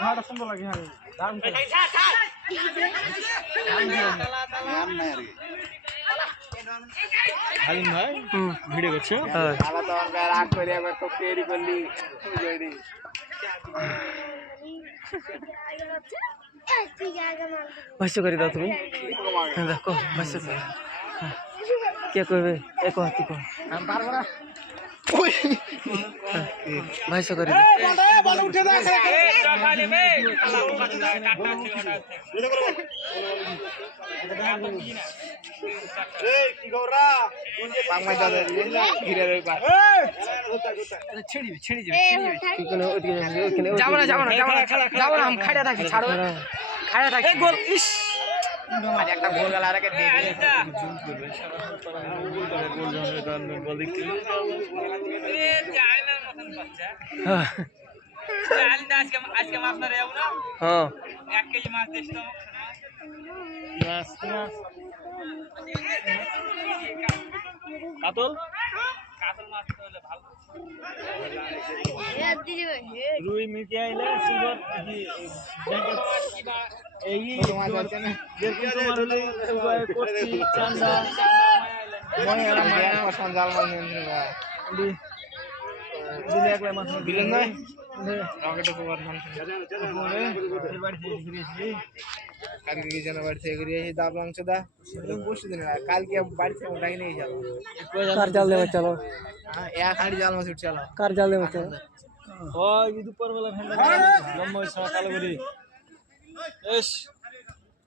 খাওয়াটা সুন্দর লাগে হ্যাঁ দাম হালিম ভাই ভিডিও করছো রাগ করে একবার তো তৈরি করলি ভাষ্য করে দাও তুমি দেখো ভাষ্য করে কে করবে এ কহ তুই কহ আমি পারবো না ভাষ্য করে একটা গোল গেল আর আজকে মাছ ধরে যাবো না 1 কেজি মাছ দিস তো কাতল কাতল মাছ হলে ভালো রুই মিটি আইলে সিলভার এই মাছ আছে না যেরকম তোমার হলে কোটি চান্দা ময়রা মায়া পছন্দ জাল মাছ নিয়ে না দিলে একলা মাছ দিলেন না রকেট উপর মান করে বাড়ি থেকে ঘুরিয়েছি কালকে কি জানা বাড়ি থেকে ঘুরিয়েছি দাব লাংচ দা বসে দিন কালকে বাড়ি থেকে উঠাই নিয়ে যাবো কার জাল দেবে চলো এক হাঁড়ি জাল মাছ উঠছে কার জাল দেবে চলো ওই দুপুর বেলা ঠান্ডা লম্বা সকালে করি এস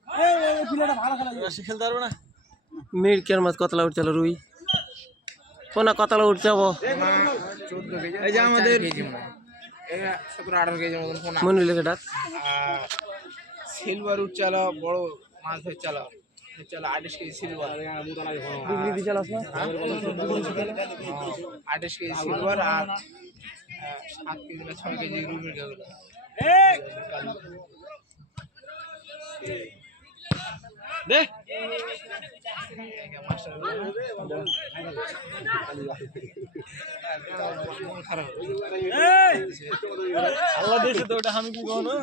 এই পিলাটা ভালো খেলা খেলতে পারবো না মির কের মাছ কতলা উঠছিল রুই কোনা কতলা উঠছে যাবো 14 কেজি এই যে আমাদের কেজি মনে 17-18 কেজির মতন পোনা মনে লেগে ডাক সিলভার উঠছিল বড় মাছ হচ্ছিল 28 কেজি সিলভার ডিগ্রি দি চালাস না 28 কেজি সিলভার আর 7 কেজি না 6 কেজি রুই গেল দে আল্লাহ দিয়েছে তো ওটা আমি কি কখনো